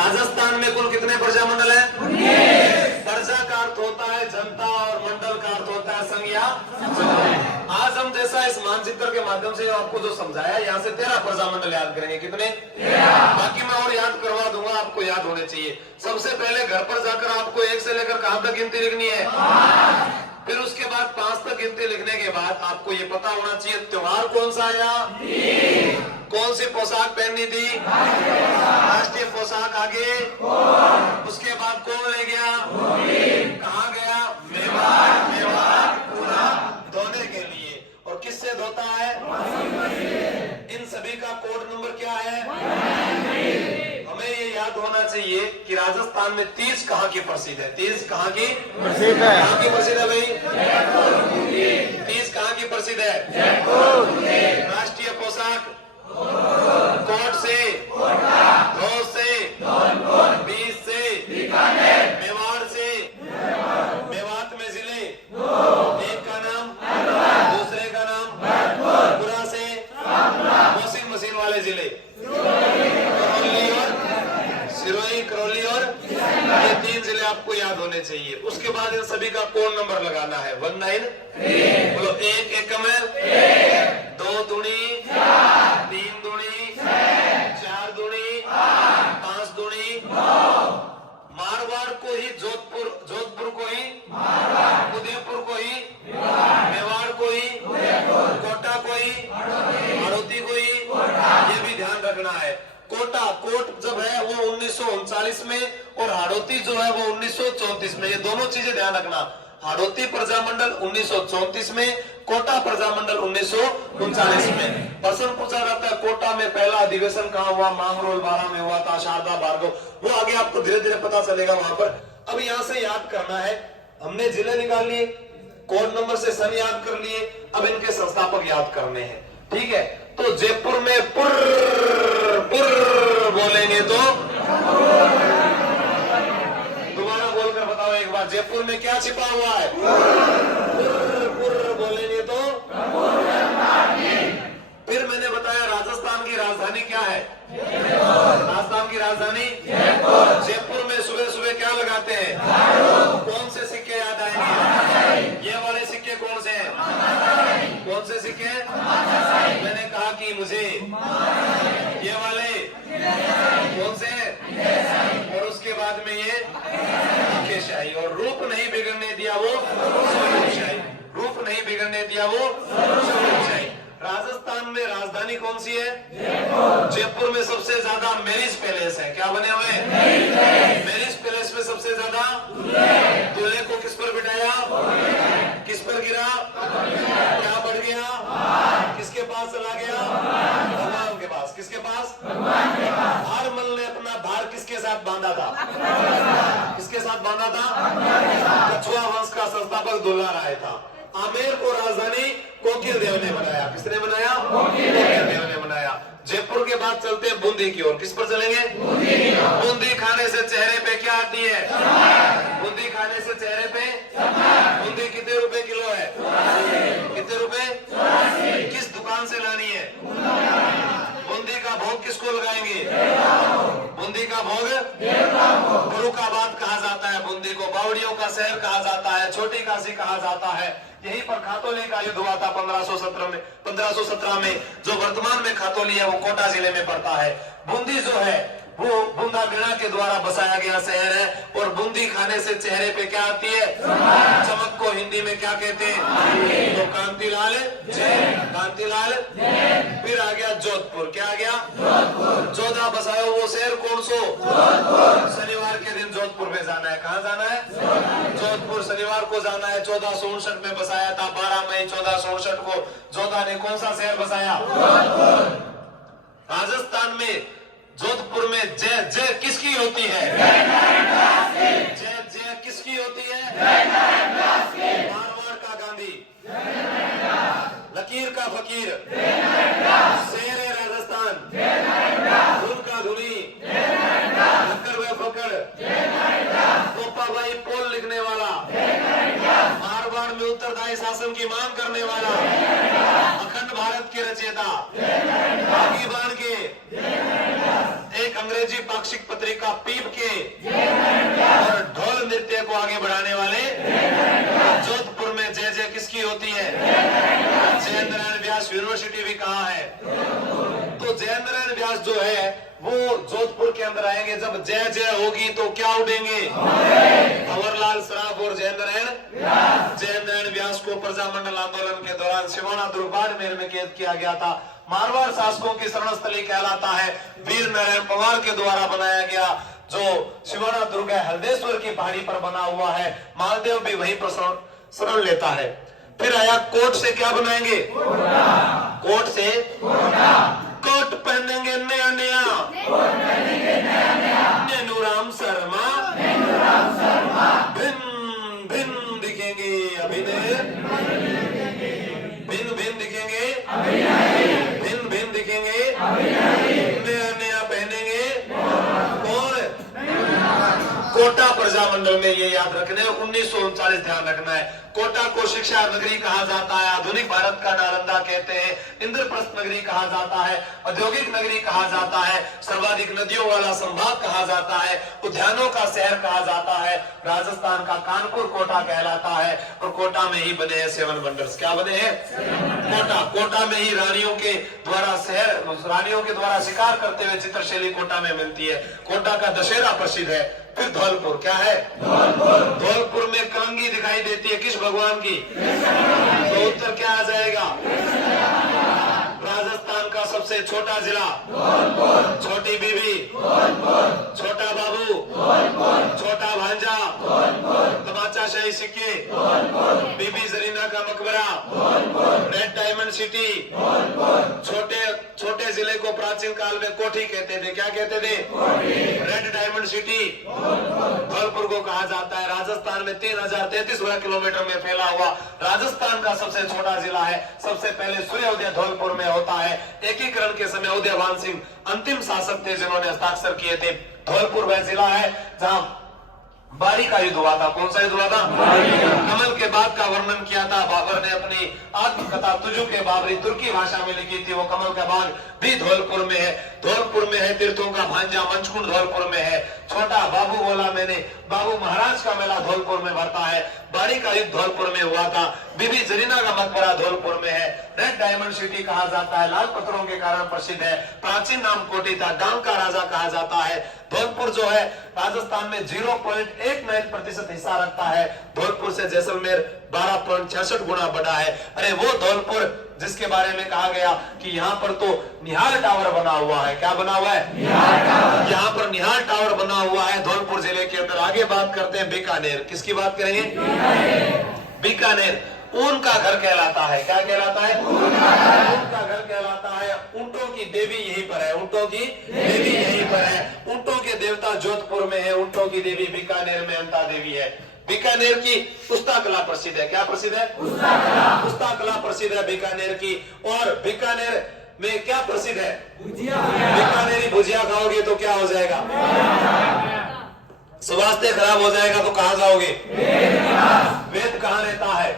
राजस्थान में कुल कितने प्रजामंडल है? 19। प्रजा का अर्थ होता है जनता और मंडल का अर्थ होता है संघ या समूह। आज हम जैसा इस मानचित्र के माध्यम से आपको जो समझाया, यहाँ से 13 प्रजामंडल याद करेंगे। कितने? 13। बाकी मैं और याद करवा दूंगा, आपको याद होने चाहिए। सबसे पहले घर पर जाकर आपको 1 से लेकर कहां तक गिनती लिखनी है? 5। फिर उसके बाद 5 तक गिनती लिखने के बाद आपको ये पता होना चाहिए त्योहार कौन सा आया, कौन सी पोशाक पहननी थी, राष्ट्रीय पोशाक आगे, उसके बाद कौन ले गया, कहाँ गया, मेवाड़ पूरा धोने के लिए। और किससे धोता है? इन सभी का कोड नंबर क्या है? हमें ये याद होना चाहिए कि राजस्थान में तीज कहाँ की प्रसिद्ध है? तीज कहाँ की प्रसिद्ध है? कहाँ की प्रसिद्ध है भाई? तीज कहाँ की प्रसिद्ध है? राष्ट्रीय पोशाक कोट से, धोस से, बीस से, मेवाड़ से, मेवात में जिले, एक का नाम, दूसरे का नाम, पूरा से, वॉशिंग मशीन वाले जिले, सिरोही, करौली और ये 3 जिले आपको याद होने चाहिए। उसके बाद इन सभी का कोड नंबर लगाना है 19। बोलो 1 एकम, 2 दूनी, 3 दूनी, 4 दूनी, 5 दूनी। मारवाड़ को ही जोधपुर को ही, उदयपुर को ही, मेवाड़ को ही, कोटा को ही, हाड़ौती को ही, ये भी ध्यान रखना है। कोट जब है वो 1939 में और हाड़ौती जो है वो 1934 में, ये दोनों चीजें ध्यान रखना। हाड़ौती प्रजामंडल 1934 में, कोटा प्रजामंडल 1939 में। प्रश्न पूछा जाता है कोटा में पहला अधिवेशन कहाँ हुआ? मांगरोल 12 में हुआ था, शारदा भार्गव, वो आगे आपको धीरे धीरे पता चलेगा वहां पर। अब यहाँ से याद करना है, हमने जिले निकाल लिए, कोड नंबर से सन याद कर लिए, अब इनके संस्थापक याद करने हैं। ठीक है, तो जयपुर में पुर बोलेंगे तो दोबारा बोलकर बताओ एक बार, जयपुर में क्या छिपा हुआ है? पुर बोलेंगे तो। फिर मैंने बताया राजस्थान की राजधानी क्या है? राजस्थान की राजधानी जयपुर में सुबह सुबह क्या लगाते हैं? कौन से सिक्के याद आएंगे? ये वाले सिक्के कौन से हैं? कौन से सिक्के? मैंने कहा कि मुझे ये वाले कौन से? और उसके बाद में ये शाही। और रूप नहीं बिगड़ने दिया वो शाही, रूप नहीं बिगड़ने दिया वो शाही। राजस्थान में राजधानी कौन सी है? जयपुर में सबसे ज्यादा मैरिज पैलेस है। क्या बने हुए? मैरिज पैलेस में सबसे ज्यादा दूल्हे को किस पर बिठाया? किस पर गिरा? क्या बढ़ गया? किसके पास चला गया? भगवान के पास। किसके पास? हर मल ने अपना भार किसके साथ बांधा था? किसके साथ बांधा था? कछुआ वंश का संस्थापक दुल्ला राय था। आमेर को राजधानी कोकिल देव ने बनाया। किसने बनाया? कोकिल देव ने बनाया। जयपुर के बाद चलते हैं बूंदी की ओर। किस पर चलेंगे? बूंदी खाने से चेहरे पे क्या आती है? बूंदी खाने से चेहरे पे बूंदी कितने रुपए किलो है? कितने रुपए? किस दुकान से लानी है? बूंदी का भोग किसको लगाएंगे? बूंदी का भोग गुरु का बात कहा जाता है। बूंदी को बावड़ियों का शहर कहा जाता है, छोटी काशी कहा जाता है। यहीं पर खातोली का युद्ध हुआ था 1517 में। जो वर्तमान में खातोली है वो कोटा जिले में पड़ता है। बूंदी जो है वो बूंदागीणा के द्वारा बसाया गया शहर है। और बूंदी खाने से चेहरे पे क्या आती है? चमक को हिंदी में क्या कहते हैं? तो कांतिलाल जैन, कांतिलाल। फिर आ गया जोधपुर। क्या आ गया? जोधा बसाया वो शहर कौन सो? शनिवार के दिन जोधपुर में जाना है। कहाँ जाना है? जोधपुर शनिवार को जाना है। 1467 में बसाया था। 12 मई 1467 को जोधा ने कौन सा शहर बसाया? राजस्थान में जोधपुर में जय जय किसकी होती है? जय जय किसकी होती है? मारवाड़ का गांधी, लकीर का फकीर, शेर है राजस्थान, धुन का धुनी, लक्कर व फकर, तोपा भाई पोल लिखने वाला, मारवाड़ में उत्तरदायी शासन की मांग करने वाला, अखंड भारत के रचयिता, बागी बाण के एक अंग्रेजी पाक्षिक पत्रिका का पीप के और ढोल नृत्य को आगे बढ़ाने वाले जोधपुर में जय जय किसकी होती है? जयेंद्र नारायण व्यास यूनिवर्सिटी भी कहाँ है? तो जयेंद्र नारायण व्यास जो है वो जोधपुर के अंदर आएंगे। जब जय जय होगी तो क्या उड़ेंगे? भंवरलाल सराफ और जयेंद्र नारायण व्यास को प्रजामंडल आंदोलन के दौरान सिवाना दुर्ग बाड़मेर में कैद किया गया था। मारवाड़ शासकों की शरणस्थली कहलाता है। वीर नारायण पवार के द्वारा बनाया गया जो सिवाना दुर्ग है, हरदेश्वर की पहाड़ी पर बना हुआ है। मालदेव भी वहीं पर शरण लेता है। फिर आया कोट से क्या बनाएंगे? कोट से कोट पहनेंगे नया नया नेनूराम शर्मा भिन्न भिन्न दिखेंगे अभिनय भिन्न भिन्न दिखेंगे भिन्न भिन्न दिखेंगे नया नया पहनेंगे। और कोटा प्रजामंडल में ये याद रखना है 1939 ध्यान रखना है। कोटा को शिक्षा नगरी कहा जाता है, आधुनिक भारत का नालंदा कहते हैं, इंद्रप्रस्थ नगरी कहा जाता है, औद्योगिक नगरी कहा जाता है, सर्वाधिक नदियों वाला संभाग कहा जाता है, उद्यानों का शहर कहा जाता है। राजस्थान का कानपुर कोटा कहलाता है और कोटा में ही बने हैं 7 वंडर्स। क्या बने हैं? कोटा में ही रानियों के द्वारा रानियों के द्वारा शिकार करते हुए चित्रशैली कोटा में मिलती है। कोटा का दशहरा प्रसिद्ध है। फिर धौलपुर क्या है? धौलपुर में कलंगी दिखाई देती है किस भगवान की? तो उत्तर क्या आ जाएगा? राजस्थान का सबसे छोटा जिला छोटी बीबी, छोटा बाबू, छोटा भांजा, तमाचाशाही सिक्के, बीबी जरीना का मकबरा, रेड डायमंड सिटी। छोटे जिले को प्राचीन काल में कोठी कहते थे। क्या कहते थे? Red diamond city. धौलपुर को कहा जाता है राजस्थान में 3033 वर्ग किलोमीटर में फैला हुआ राजस्थान का सबसे छोटा जिला है। सबसे पहले सूर्योदय धौलपुर में होता है। एकीकरण के समय उदयभान सिंह अंतिम शासक थे जिन्होंने हस्ताक्षर किए थे। धौलपुर वह जिला है जहां बारी का युद्ध हुआ था। कौन सा युद्ध हुआ था? कमल के बाग का वर्णन किया था बाबर ने अपनी आत्मकथा तुजु के बाबरी तुर्की भाषा में लिखी थी। वो कमल का बाग भी धौलपुर में है। धौलपुर में है तीर्थों का भांजा मंचकुंड धौलपुर में है। छोटा बाबू बोला मैंने, बाबू महाराज का मेला धौलपुर में भरता है। बारी का युद्ध धौलपुर में हुआ था। बीबी जरीना का मकबरा धौलपुर में है। रेड डायमंड सिटी कहा जाता है, लाल पत्थरों के कारण प्रसिद्ध है। प्राचीन नाम कोटी था, डांग का राजा कहा जाता है। धौलपुर जो है राजस्थान में 0.19% हिस्सा रखता है। धौलपुर से जैसलमेर 12.66 गुना बड़ा है। अरे वो धौलपुर जिसके बारे में कहा गया कि यहाँ पर तो निहाल टावर बना हुआ है। क्या बना हुआ है? यहाँ पर निहाल टावर बना हुआ है धौलपुर जिले के अंदर। आगे बात करते हैं बीकानेर। किसकी बात करेंगे? बीकानेर ऊन का घर कहलाता है। क्या कहलाता है? ऊन का घर कहलाता है। ऊंटों की देवी यहीं पर है। ऊंटों की देवी यहीं पर है। ऊंटों के देवता जोधपुर में है। ऊंटों की देवी बीकानेर में अंता देवी है। बीकानेर की उस्ता कला प्रसिद्ध है। क्या प्रसिद्ध है? उस्ता कला प्रसिद्ध है बीकानेर की। और बीकानेर में क्या प्रसिद्ध है? बीकानेरी भुजिया खाओगे तो क्या हो जाएगा? स्वास्थ्य खराब हो जाएगा तो कहाँ जाओगे? वेद कहाँ रहता है?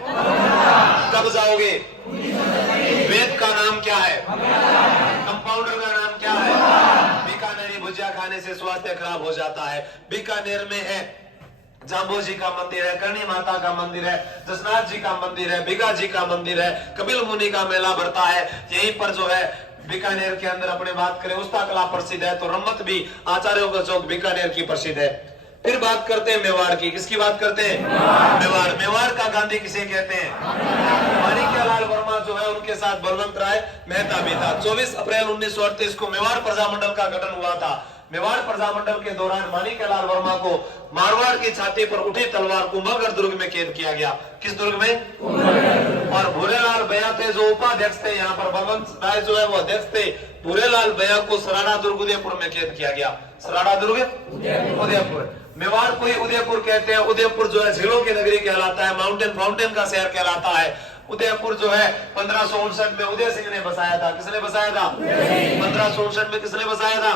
कब जाओगे? वेद का नाम क्या है? कंपाउंडर का नाम क्या है? बीकानेरी भुजिया खाने से स्वास्थ्य खराब हो जाता है। बीकानेर में है जाम्बो जी का मंदिर है, करणी माता का मंदिर है, जसनाथ जी का मंदिर है, बिगा जी का मंदिर है, कपिल मुनि का मेला भरता है। यहीं पर जो है बीकानेर के अंदर अपने बात करें उस्ता कला प्रसिद्ध है तो रम्मत भी आचार्यों का चौक बीकानेर की प्रसिद्ध है। फिर बात करते हैं मेवाड़ की। किसकी बात करते हैं? मेवाड़ का गांधी किसे कहते हैं? माणिक्यलाल वर्मा जो है उनके साथ बलवंत राय मेहता भी था। 24 अप्रैल 1938 को मेवाड़ प्रजामंडल का गठन हुआ था। मेवाड़ प्रजामंडल के दौरान माणिक्यलाल वर्मा को मारवाड़ की छाती पर उठी तलवार कुंभलगढ़ दुर्ग में कैद किया गया। किस दुर्ग में? और भूरेलाल भैया थे जो उपाध्यक्ष थे। यहाँ पर बलवंत राय जो है वो अध्यक्ष थे। भूरेलाल भैया को सराड़ा दुर्ग उदयपुर में कैद किया गया। सराड़ा दुर्ग उदयपुर। मेवाड़ को ही उदयपुर कहते हैं। उदयपुर जो है झीलों की नगरी कहलाता है, माउंटेन फाउंटेन का शहर कहलाता है। उदयपुर जो है 1559 में उदय सिंह ने बसाया था। किसने बसाया था? 1559 में किसने बसाया था?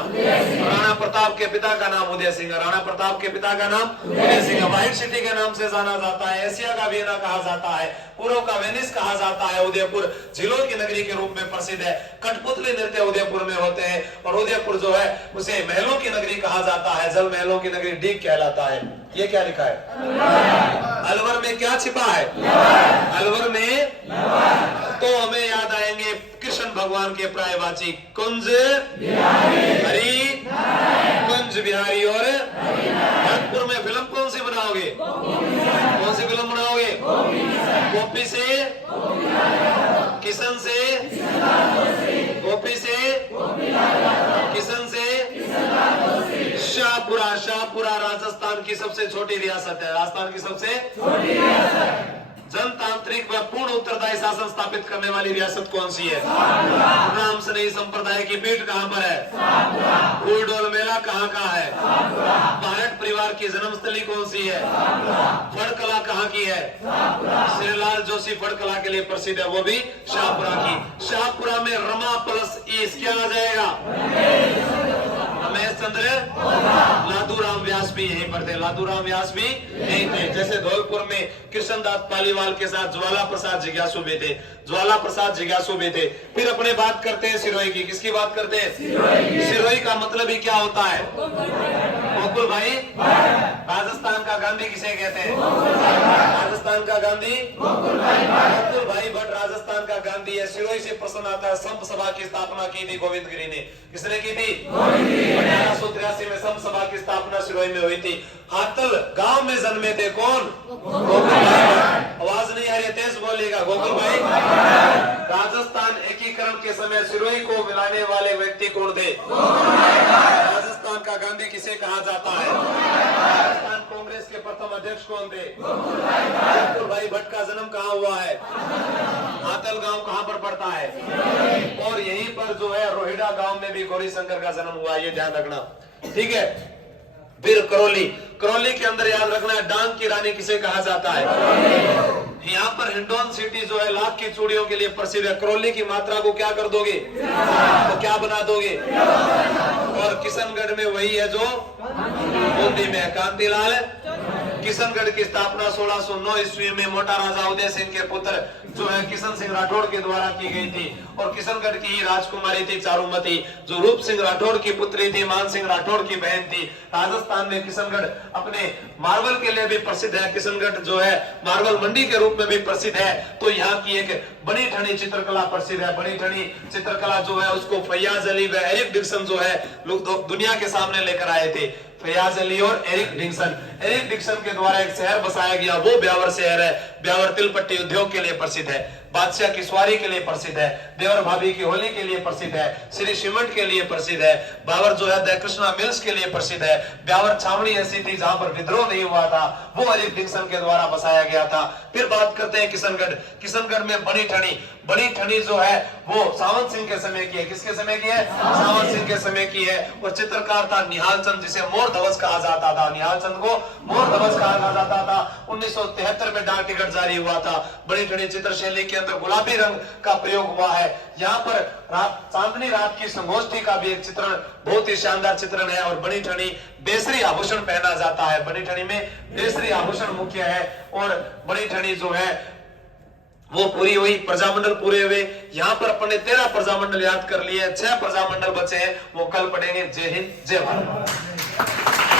राणा प्रताप के पिता का नाम उदय सिंह। राणा प्रताप के पिता का नाम उदय सिंह। व्हाइट सिटी के नाम से जाना जाता है, एशिया का वियना कहा जाता है, पूर्व का वेनिस कहा जाता है। उदयपुर झीलों की नगरी के रूप में प्रसिद्ध है। कठपुतली नृत्य उदयपुर में होते हैं और उदयपुर जो है उसे महलों की नगरी कहा जाता है। जल महलों की नगरी डीग कहलाता है। ये क्या लिखा है? अलवर में क्या छिपा है? अलवर में तो हमें याद आएंगे कृष्ण भगवान के प्रायवाची कुंज हरि, कुंज बिहारी। और भरतपुर में फिल्म कौन सी बनाओगे? कौन सी फिल्म बनाओगे? गोपी से किशन से, गोपी से किशन से शाहपुरा। शाहपुरा राजस्थान की सबसे छोटी रियासत है। राजस्थान की सबसे छोटी रियासत। जनतांत्रिक व पूर्ण उत्तरदायी शासन स्थापित करने वाली रियासत कौन सी है? राम सनई संप्रदाय की पीठ कहां पर है? फूलडोल मेला कहां का है? भारत परिवार की जन्मस्थली कौन सी है? फड़कला कहां की है? श्रीलाल जोशी फड़कला के लिए प्रसिद्ध है, वो भी शाहपुरा की। शाहपुरा में रमा प्लस ईस क्या आ जाएगा? रमेश चंद्र लादूराम व्यास भी यहीं पर थे। लादूराम व्यास भी यहीं थे। जैसे धौलपुर में कृष्णदास पालीवाल के साथ ज्वाला प्रसाद जिज्ञासु भी थे। ज्वाला प्रसाद जिज्ञासु भी थे। फिर अपने बात करते हैं सिरोही की। किसकी बात करते हैं? सिरोही का मतलब ही क्या होता है? गोकुल भाई। राजस्थान का गांधी किसे कहते हैं? राजस्थान का गांधी गोकुल भाई भट्ट राजस्थान का गांधी है। सिरोही से प्रश्न आता है। संत सभा की स्थापना की थी गोविंद गिरी ने। किसने की थी? 1883 में संत सभा की स्थापना सिरोही में हुई थी। हातल गांव में जन्मे थे कौन? गोकुल भाई। आवाज नहीं आ रही, तेज बोलिएगा। गोकुल भाई। राजस्थान एकीकरण के समय सिरोही को मिलाने वाले व्यक्ति कौन थे? राजस्थान का गांधी किसे कहा जाता है? राजस्थान कांग्रेस के प्रथम अध्यक्ष कौन थे? गोकुल भाई भट्ट का जन्म कहाँ हुआ है? हातल गांव कहाँ पर पड़ता है? और यहीं पर जो है रोहिड़ा गांव में भी गौरी शंकर का जन्म हुआ। ये ध्यान रखना, ठीक है। फिर करौली। करौली के अंदर याद रखना है डांग की रानी किसे कहा जाता है? यहाँ पर हिंडौन सिटी जो है लाख की चूड़ियों के लिए प्रसिद्ध है। करौली की मात्रा को क्या कर दोगे? तो क्या बना दोगे? और किशनगढ़ में वही है जो बूंदी में। कांतिलाल किशनगढ़ की स्थापना 1609 ईस्वी में मोटा राजा उदय सिंह के पुत्र जो है किशन सिंह राठौड़ के द्वारा की गई थी। और किशनगढ़ की ही राजकुमारी थी चारुमती, जो रूप सिंह राठौड़ की पुत्री थी, मान सिंह राठौड़ की बहन थी। राजस्थान में किशनगढ़ अपने मार्बल के लिए भी प्रसिद्ध है। किशनगढ़ जो है मार्बल मंडी के रूप में भी प्रसिद्ध है। तो यहाँ की एक बनी ठनी चित्रकला प्रसिद्ध है। बनी ठनी चित्रकला जो है उसको फैयाज अली व एरिक डिक्सन जो है लोग दुनिया के सामने लेकर आए थे। फैयाज अली और एरिक डिक्सन। एरिक डिक्सन के द्वारा एक शहर बसाया गया, वो ब्यावर शहर है। ब्यावर तिलपट्टी उद्योग के लिए प्रसिद्ध है। बादशाह की सवारी के लिए प्रसिद्ध है। देवर भाभी की होली के लिए प्रसिद्ध है। श्री सीमेंट के लिए प्रसिद्ध है। ब्यावर जो है द कृष्णा मिल्स के लिए प्रसिद्ध है। ब्यावर छावनी ऐसी थी जहां पर विद्रोह नहीं हुआ था, वो एरिक डिक्सन के द्वारा बसाया गया था। फिर बात करते हैं किशनगढ़। किशनगढ़ में बनी ठनी। बनी ठनी जो है वो सावंत सिंह के समय की है। किसके समय की है? सावंत सिंह के समय की है। और चित्रकार था निहाल चंद, जिसे मोर ध्वज कहा जाता था। निहाल चंद को मोर ध्वज कहा जाता था। 1973 में डाक टिकट जारी हुआ था। बनी ठनी चित्र शैली के अंदर गुलाबी रंग का प्रयोग हुआ है। यहाँ पर चांदनी रात की संगोष्ठी का भी एक चित्रण, बहुत ही शानदार चित्रण है। और बनी ठनी बेसरी आभूषण पहना जाता है। बनी ठनी में बेसरी आभूषण मुख्य है। और बनी ठनी जो है वो पूरी हुई, प्रजामंडल पूरे हुए। यहाँ पर अपन ने 13 प्रजामंडल याद कर लिए, 6 प्रजामंडल बचे हैं, वो कल पढ़ेंगे। जय हिंद, जय भारत।